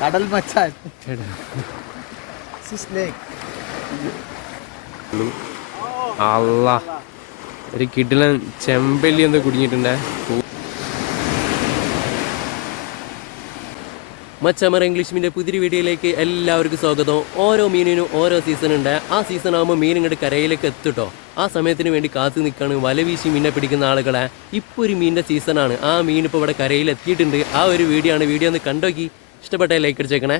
കടൽ മച്ചാൻ അല്ല ഒരു കിടിലൻ ചെമ്പല്ലി എന്താ കുടുങ്ങിയിട്ടുണ്ടേ. മച്ചമർ ഇംഗ്ലീഷ് മീൻ്റെ പുതിയ വീഡിയോയിലേക്ക് എല്ലാവർക്കും സ്വാഗതം. ഓരോ മീനിനും ഓരോ സീസൺ ഉണ്ട്. ആ സീസൺ ആകുമ്പോൾ മീൻ ഇങ്ങോട്ട് കരയിലേക്ക് എത്തിട്ടോ. ആ സമയത്തിന് വേണ്ടി കാത്തു നിൽക്കുകയാണ് വല വീശി മീനെ പിടിക്കുന്ന ആളുകളെ. ഇപ്പോൾ ഒരു മീനിൻ്റെ സീസണാണ്. ആ മീൻ ഇപ്പോൾ ഇവിടെ കരയിൽ എത്തിയിട്ടുണ്ട്. ആ ഒരു വീഡിയോ ആണ്. വീഡിയോ ഒന്ന് കണ്ടോക്കി ഇഷ്ടപ്പെട്ട ലൈക്ക് അടിച്ചേക്കണേ.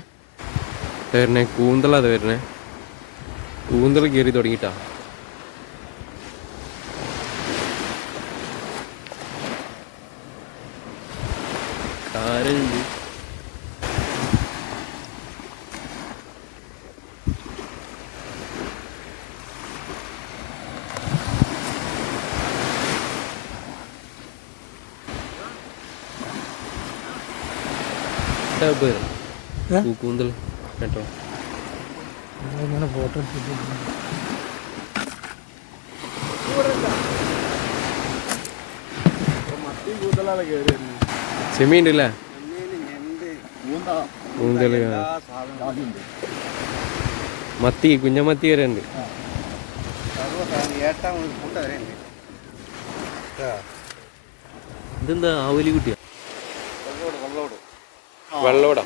വരണേ കൂന്തളത് വരണേ. കൂന്തൾ കയറി തുടങ്ങിയിട്ടാ. കാരുണ്ട്. കൂന്തൽ കേട്ടോ. ഫോട്ടോ ചെമ്മീണ്ടല്ലേ കൂന്തൽ മത്തി കുഞ്ഞമത്തി വരെ ഉണ്ട്. ഇതെന്താ ആവലി കുട്ടിയാ? വെള്ളോടാ.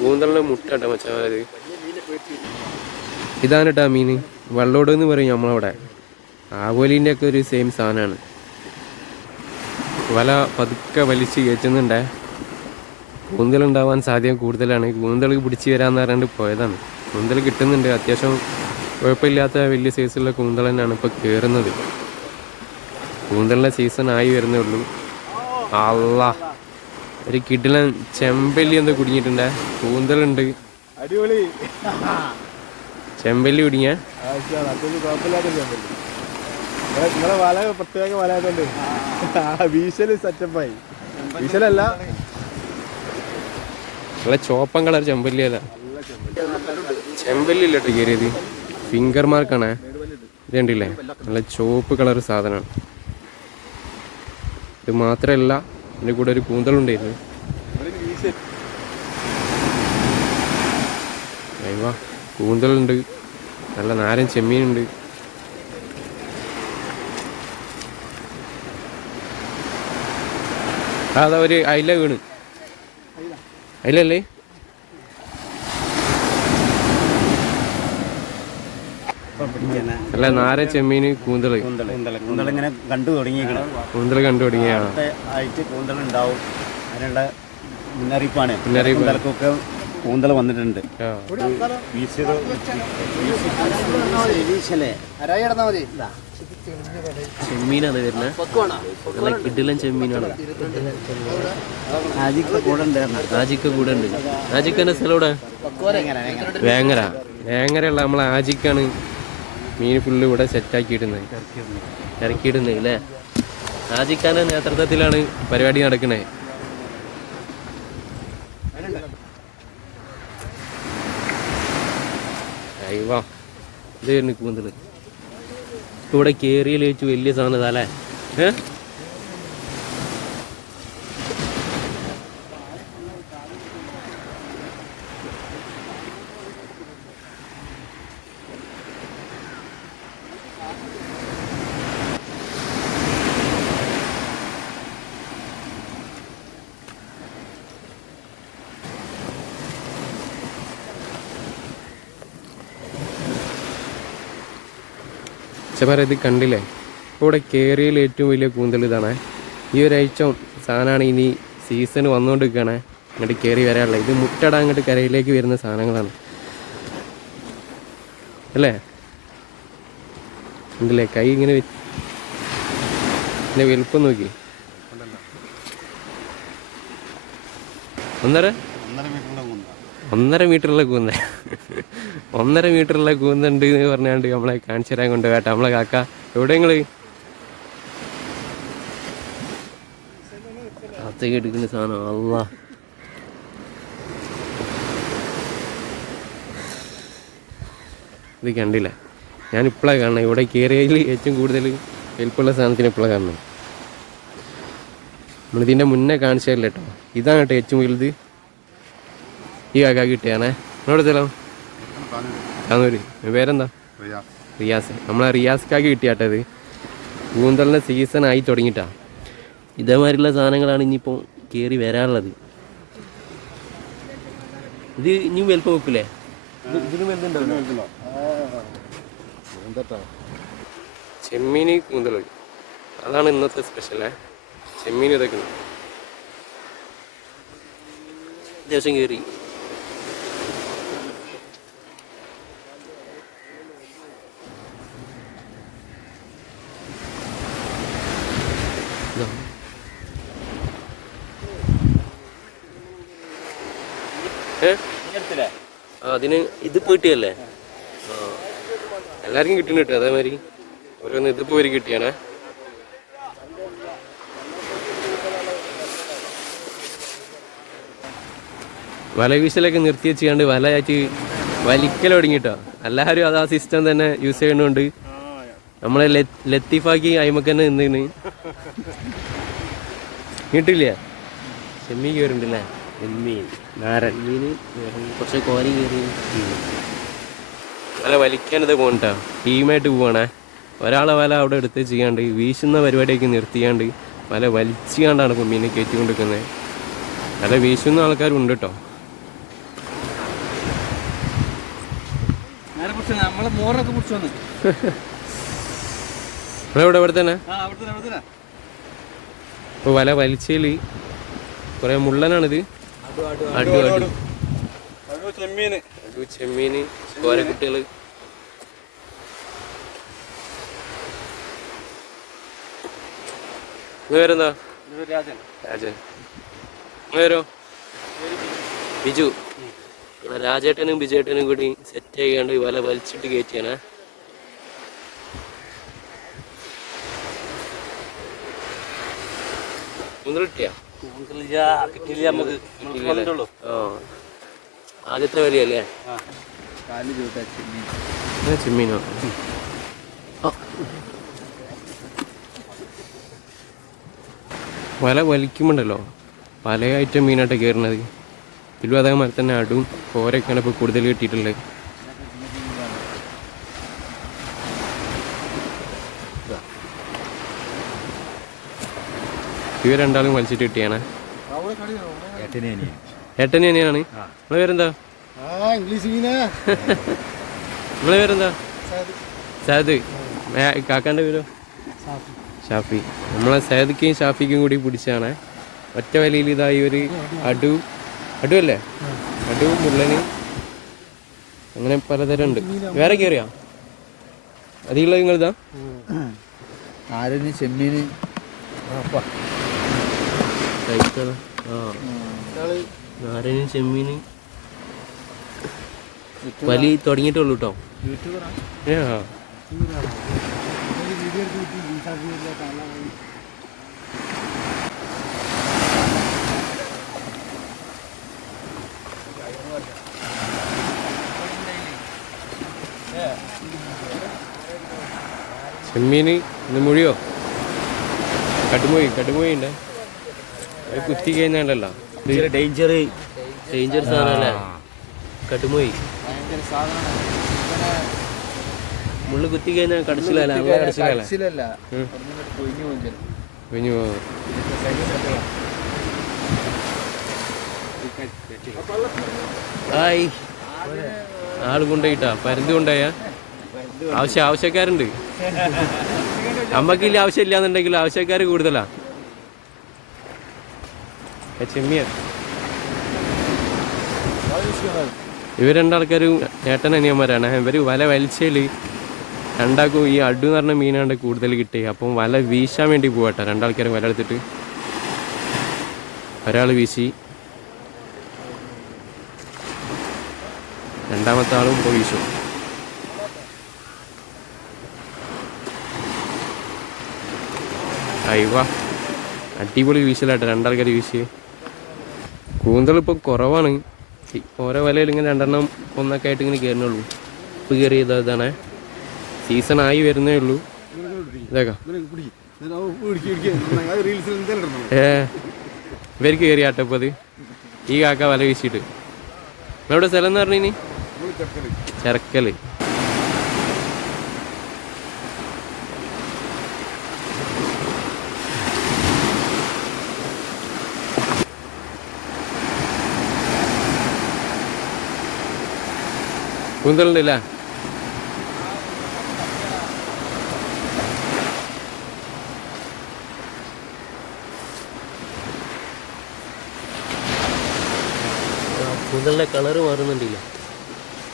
കൂന്തളിന്റെ മുട്ട മച്ചാത്. ഇതാണ് കേട്ടാ മീൻ. വെള്ളോട് എന്ന് പറയും നമ്മളവിടെ. ആവോലിൻ്റെ ഒക്കെ ഒരു സെയിം സാധനമാണ്. വല പതുക്കെ വലിച്ച് കയറ്റുന്നുണ്ടേ. കൂന്തലുണ്ടാവാൻ സാധ്യത കൂടുതലാണ്. കൂന്തൽ പിടിച്ച് വരാമെന്ന് പറഞ്ഞിട്ട് പോയതാണ്. കൂന്തൽ കിട്ടുന്നുണ്ട്. അത്യാവശ്യം കുഴപ്പമില്ലാത്ത വലിയ സൈസുള്ള കൂന്തൽ തന്നെയാണ് ഇപ്പോൾ കയറുന്നത്. കൂന്തലിൻ്റെ സീസൺ ആയി വരുന്നേ ഉള്ളൂ. അല്ല ഒരു കിടിലൻ ചെമ്പല്ലി എന്താ കുടുങ്ങിയിട്ടുണ്ടേ. കൂന്തലുണ്ട്. അടിപൊളി ചെമ്പല്ലി കുടുങ്ങിയ നിങ്ങളെ വല പ്രത്യേക വലയായതുകൊണ്ട് വീശല് സെറ്റപ്പായി. വീശലല്ല, നല്ല ചോപ്പൻ കളർ ചെമ്പല്ലിയല്ല. ചെമ്പല്ലി ഇല്ല കേട്ടോ കയറിയത്. ഫിംഗർ മാർക്കാണ്. ഇത് കണ്ടില്ലേ, നല്ല ചുവപ്പ് കളർ സാധനമാണ്. ഇത് മാത്രമല്ല, ഇതിൻ്റെ കൂടെ ഒരു കൂന്തലുണ്ടായിരുന്നു. അയ്യോ കൂന്തലുണ്ട്. നല്ല നാരൻ ചെമ്മീനുണ്ട്. അതാ ഒരു അയില വീണ്. അയിലല്ലേ? അല്ല നാരൻ ചെമ്മീന് കൂന്തള്. കൂന്തളിങ്ങനെ കണ്ടു തുടങ്ങിയിരിക്കണം. കൂന്തൽ കണ്ടു തുടങ്ങിയാണ്. ആയിട്ട് കൂന്തൽ ഉണ്ടാവും. അതിനുള്ള മുന്നറിയിപ്പാണ്. മുന്നറിയിപ്പൊക്കെ കൂന്തൽ വന്നിട്ടുണ്ട്. ചെമ്മീനാണ് വരുന്നത്. നല്ല കിടിലൻ ചെമ്മീനാണ്. ആജിക്ക കൂടെ ഉണ്ട്. ആജിക്കൻ്റെ സ്ഥലം ഇവിടെ വേങ്ങര. വേങ്ങരയുള്ള നമ്മളെ ആജിക്കാണ് മീൻ ഫുള്ള് ഇവിടെ സെറ്റാക്കിയിടുന്നത്, ഇറക്കിയിടുന്നത് അല്ലേ. ആജിക്കാൻ്റെ നേതൃത്വത്തിലാണ് പരിപാടി നടക്കുന്നത്. അയ്യോ ഇത് വരുന്നു കൂന്തൽ. ഇപ്പം ഇവിടെ കേറിയിൽ വെച്ച് വലിയ സാധനം ഇതാ അല്ലേ. പക്ഷെ ഇത് കണ്ടില്ലേ, ഇപ്പോൾ ഇവിടെ കേറിയതിൽ ഏറ്റവും വലിയ കൂന്തൽ ഇതാണ്. ഈ ഒരാഴ്ച സാധനമാണ്. ഇനി സീസൺ വന്നുകൊണ്ടിരിക്കുകയാണ്. ഇങ്ങോട്ട് കയറി വരാനുള്ള ഇത് മുട്ടടാൻ അങ്ങോട്ട് കരയിലേക്ക് വരുന്ന സാധനങ്ങളാണ് അല്ലേ. ഉണ്ടല്ലേ കൈ ഇങ്ങനെ വലുപ്പം നോക്കി. 1.5 മീറ്ററുള്ള കൂന്ന. 1.5 മീറ്ററുള്ള കൂന്നുണ്ട് എന്ന് പറഞ്ഞാണ്ട് നമ്മളെ കാണിച്ചു തരാൻ കൊണ്ട് കേട്ടോ നമ്മളെ കാക്ക. എവിടെ നിങ്ങള് കാത്തേക്ക് എടുക്കുന്ന സാധനം? അള്ളാ, ഇത് കണ്ടില്ല, ഞാനിപ്പോഴാണ് കാണുന്നത്. ഇവിടെ കയറിയതിൽ ഏറ്റവും കൂടുതൽ വലിപ്പമുള്ള സാധനത്തിന് ഇപ്പോഴാണ് കാണുന്നത്. നമ്മളിതിൻ്റെ മുന്നേ കാണിച്ചതല്ല കേട്ടോ. ഇതാണ് കേട്ടോ ഏറ്റവും വലുത്. ഈ കാക്ക കിട്ടിയാണേ. നിങ്ങളോട് സ്ഥലം കാന്നൂര്. പേരെന്താ? റിയാസ്. നമ്മളെ റിയാസ് കാക്ക് കിട്ടിയാട്ടത്. കൂന്തലിൻ്റെ സീസൺ ആയി തുടങ്ങിയിട്ടാ. ഇതേമാതിരിയുള്ള സാധനങ്ങളാണ് ഇനിയിപ്പോൾ കയറി വരാനുള്ളത്. ഇത് ഇനിയും വലുപ്പം വെക്കില്ലേ? ഇതിനും വലുതുണ്ടോ? ചെമ്മീൻ കൂന്തൽ അതാണ് ഇന്നത്തെ സ്പെഷ്യലേ. ചെമ്മീൻ ഇതൊക്കെ ഉണ്ട്. അത്യാവശ്യം കയറി. അതിന് ഇത് പോയിട്ടല്ലേ? എല്ലാവർക്കും കിട്ടുന്നു കിട്ടും. അതേമാതിരി ഓരോന്ന് ഇതിപ്പോ ഒരു കിട്ടിയാണേ. വല വീശലൊക്കെ നിർത്തി വെച്ചാണ്ട് വലയായിട്ട് വലിക്കൽ തുടങ്ങിട്ടോ. എല്ലാവരും അത് ആ സിസ്റ്റം തന്നെ യൂസ് ചെയ്യുന്നുണ്ട്. നമ്മളെ ലത്തീഫാക്കി അയിമക്ക് തന്നെ നിന്നിന്. കിട്ടില്ല. ചെമ്മീൻ കയറുണ്ടല്ലേ? ചെമ്മീൻ, നാരൻ മീൻ, കുറച്ച് കോരി കയറി. വല വലിക്കാനത് പോകണ്ടാ. ടീമായിട്ട് പോവാണേ. ഒരാളെ വല അവിടെ എടുത്ത് ചെയ്യാണ്ട് വീശുന്ന പരിപാടിയൊക്കെ നിർത്തിയാണ്ട് വല വലിച്ചുകൊണ്ടാണ് ഇപ്പം മീനെ കയറ്റിക്കൊണ്ടിരിക്കുന്നത്. വല വീശുന്ന ആൾക്കാരുണ്ട് കേട്ടോ. ഇവിടെ തന്നെ ഇപ്പൊ വല വലിച്ചേല് കുറെ മുള്ളനാണിത്. ചെമ്മീന്, ഓരോ കുട്ടികള്. പേരെന്താ? രാജൻ. പേരോ? ബിജു. രാജേട്ടനും ബിജേട്ടനും കൂടി സെറ്റ് ചെയ്യാണ്ട് വല വലിച്ചിട്ട് കയറ്റിയാണേ. ആദ്യത്തെ വലിയല്ലേ? ചെമ്മീനോ? വല വലിക്കുമ്പോണ്ടല്ലോ പല ഐറ്റം മീനായിട്ട് കയറുന്നത്. ഇതിലും അതേമാതിരി തന്നെ അടും കോരൊക്കെയാണ് ഇപ്പോൾ കൂടുതൽ കിട്ടിയിട്ടുള്ളത്. ഇവർ രണ്ടാളും വലിച്ചിട്ട് കിട്ടിയാണ്. ഏട്ടന് തന്നെയാണ്. നിങ്ങളെ പേരെന്താ? നിങ്ങളെ പേരെന്താ? സാദ്. കാക്കാൻ്റെ പേരോ? ഷാഫി. നമ്മളെ സാദിക്കും ഷാഫിക്കും കൂടി പിടിച്ചാണ്. ഒറ്റ വലിയിൽ ഇതായി ഒരു അടുവല്ലേ? അടു, മുള്ളന്, അങ്ങനെ പലതരം ഉണ്ട്. വേറെ കയറിയാ അതിലുള്ള നിങ്ങളിതാ? ചെമ്മീന്, നാരനും ചെമ്മീന് വലി തുടങ്ങിയിട്ടുള്ളൂ കേട്ടോ. ചെമ്മീന് ഇന്ന് മുഴിയോ? കടുമൊഴി ഉണ്ട്. അത് കുത്തി കഴിഞ്ഞാലല്ലോ ഡേഞ്ചർ സാധനല്ലേ കടുമൊഴി. മുള്ളു കുത്തി കഴിഞ്ഞാൽ കടിച്ചില്ല. കുഞ്ഞു ആയി ആള് കൊണ്ടുപോയിട്ടാ. പരുന്ത് കൊണ്ടുപോയാ? ആവശ്യക്കാരുണ്ട്. നമ്മക്കില്ല ആവശ്യമില്ലാന്നുണ്ടെങ്കിൽ ആവശ്യക്കാർ കൂടുതലാ. ചെമ്മിയ ഇവർ രണ്ടാൾക്കാരും ഏട്ടൻ അനിയന്മാരാണ്. ഇവർ വല വലിച്ചേല് രണ്ടാൾക്കും ഈ അടു എന്ന് പറഞ്ഞ മീനാണ്ട് കൂടുതൽ കിട്ടി. അപ്പം വല വീശാൻ വേണ്ടി പോവാട്ടെ. രണ്ടാൾക്കാരും വല എടുത്തിട്ട് ഒരാൾ വീശി. രണ്ടാമത്തെ ആളും ഇപ്പോൾ വീശും. അയ്യവാ, അടിപൊളി വീശലാട്ടെ, രണ്ടാൾക്കാർ വീശി. കൂന്തളിപ്പോൾ കുറവാണ്. ഓരോ വലയിൽ ഇങ്ങനെ രണ്ടെണ്ണം ഒന്നൊക്കെ ആയിട്ട് ഇങ്ങനെ കയറുന്നുള്ളൂ. ഇപ്പോൾ കയറിയത് ഇതാണ്, സീസണായി വരുന്നേ ഉള്ളൂ. ഇതേക്കാം ഇവർക്ക് കയറിയാട്ടെ ഇപ്പോൾ അത്. ഈ കാക്ക വല വീശിയിട്ട്. എവിടെ സ്ഥലം എന്ന് പറഞ്ഞു? ചെർക്കൽ. കൂന്തലുണ്ടല്ലേ? കൂന്തലിൻ്റെ കളറ് മാറുന്നുണ്ടല്ലോ.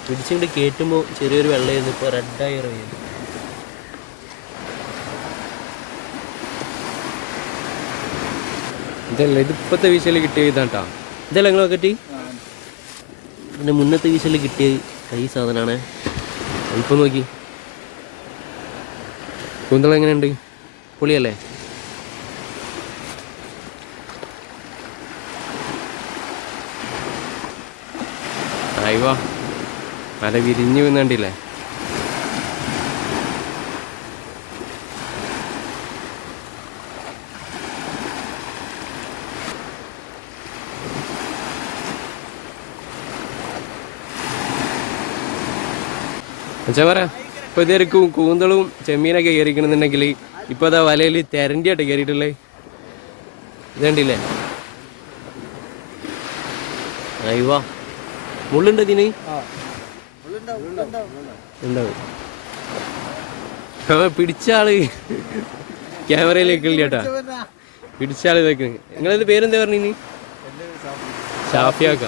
പിടിച്ചിട്ട് കയറ്റുമ്പോൾ ചെറിയൊരു വെള്ളമായിരുന്നു, ഇപ്പോൾ റെഡായി ഇറങ്ങിയത്. ഇതല്ല, ഇതിപ്പോഴത്തെ വീശയിൽ കിട്ടിയ ഇതാട്ടാ. ഇതല്ല നിങ്ങൾ നോക്കട്ടി, എൻ്റെ മുന്നത്തെ വീശയിൽ കിട്ടിയ ഈ സാധനമാണ്. ഇപ്പം നോക്കി കൂന്തൽ എങ്ങനെയുണ്ട്? പൊളിയല്ലേ? അയ്യോ, മല വിരിഞ്ഞു വീന്നുണ്ടില്ലേ? എന്നുവെച്ചാൽ പറയാം, ഇപ്പോൾ ഇതായിരിക്കും കൂന്തളും ചെമ്മീനൊക്കെ കയറിക്കണമെന്നുണ്ടെങ്കിൽ ഇപ്പോൾ അതാ വലയിൽ തെരണ്ടിയായിട്ട് കയറിയിട്ടുള്ളത്. ഇതുണ്ടില്ലേ? അയ്യോ, മുള്ളുണ്ട് ഇതിന്? ഉണ്ടാവും. പിടിച്ച ആള് ക്യാമറയിലേക്ക് ഇല്ല ചേട്ടാ, പിടിച്ച ആള് വെക്കുന്നത്. നിങ്ങളത് പേരെന്താ പറഞ്ഞു? ഷാഫിയാക്ക.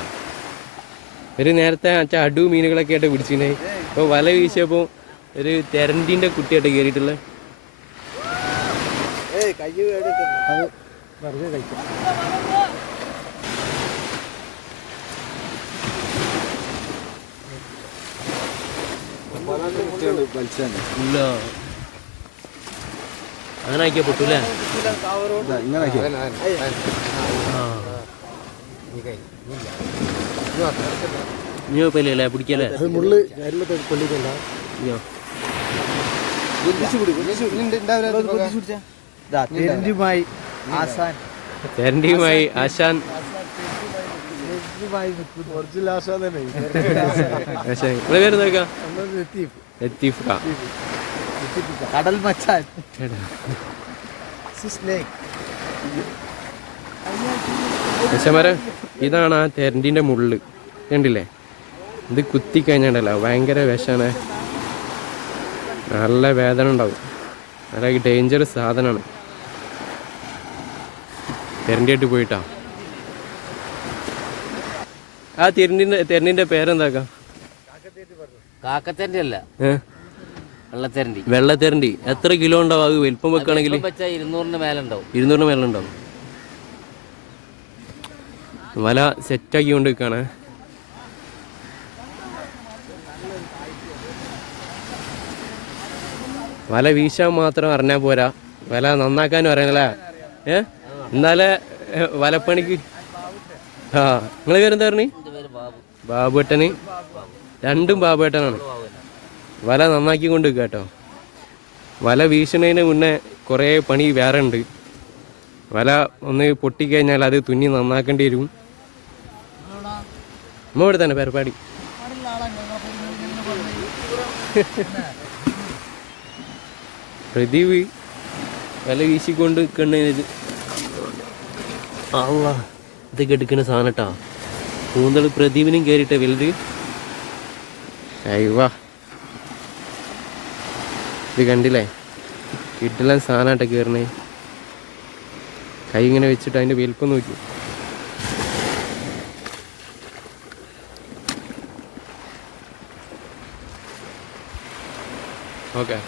ഒരു നേരത്തെ അടു മീനുകളൊക്കെ ആയിട്ട് പിടിച്ചിനെ. ഇപ്പോൾ വല വീശിയപ്പോൾ ഒരു തെരണ്ടിൻ്റെ കുട്ടിയായിട്ട് കയറിയിട്ടുള്ളത്. ഇല്ല, അങ്ങനെ ആക്കിയാ പൊട്ടൂല്ലേ? ഇനി കുഴപ്പമില്ലല്ലേ, പിടിക്കല്ലേ? തെരണ്ടിയുമായി ആശാൻ. നിങ്ങളെ പേര് നോക്കാം. കടൽ മച്ചാൻ. പക്ഷേമാരെ ഇതാണ് ആ തെരണ്ടിൻ്റെ മുള്ള്, കണ്ടില്ലേ? ഇത് കുത്തിക്കഴിഞ്ഞാണ്ടല്ലോ ഭയങ്കര വിഷമാണ്, നല്ല വേദന ഉണ്ടാവും. നല്ല ഡേഞ്ചറസ് സാധനമാണ്. തെരണ്ടിയായിട്ട് പോയിട്ടാ. ആ തെരണ്ടിൻ്റെ പേരെന്താക്കാം? കാക്കത്തേരണ്ടി അല്ല, വെള്ളത്തേരണ്ടി. വെള്ളത്തേരണ്ടി. എത്ര കിലോ ഉണ്ടാവും അത് വലിപ്പം വെക്കുകയാണെങ്കിൽ? 200 മേലെ ഉണ്ടാവും. 200 മേലെ ഉണ്ടാവും. വല സെറ്റാക്കി കൊണ്ട് വെക്കാണ്. വല വീശാൻ മാത്രം അറിഞ്ഞാൽ പോരാ, വല നന്നാക്കാനും അറിയണല്ലേ? എന്നാലേ വലപ്പണിക്ക്. ആ, നിങ്ങളെ പേരെന്താ പറഞ്ഞു? ബാബുവേട്ടന്. രണ്ടും ബാബുവേട്ടനാണ്. വല നന്നാക്കി കൊണ്ട് വെക്കുക കേട്ടോ. വല വീശുന്നതിന് മുന്നേ കുറേ പണി വേറെ ഉണ്ട്. വല ഒന്ന് പൊട്ടിക്കഴിഞ്ഞാൽ അത് തുന്നി നന്നാക്കേണ്ടി വരും. അമ്മ ഇവിടെ തന്നെ പരിപാടി. പ്രദീപ് വല വീശിക്കൊണ്ട് നിൽക്കുന്നത്. അല്ല, ഇതൊക്കെ എടുക്കുന്ന സാധനം കേട്ടാ. കൂന്തൽ പ്രദീപിനും കയറിയിട്ടേ വലുത്. അയ്യവാ, ഇത് കണ്ടില്ലേ? കിട്ടില്ല സാധനമായിട്ടാ കയറണേ. കൈ ഇങ്ങനെ വെച്ചിട്ട് അതിൻ്റെ വലിപ്പം നോക്കി. ഓക്കെ.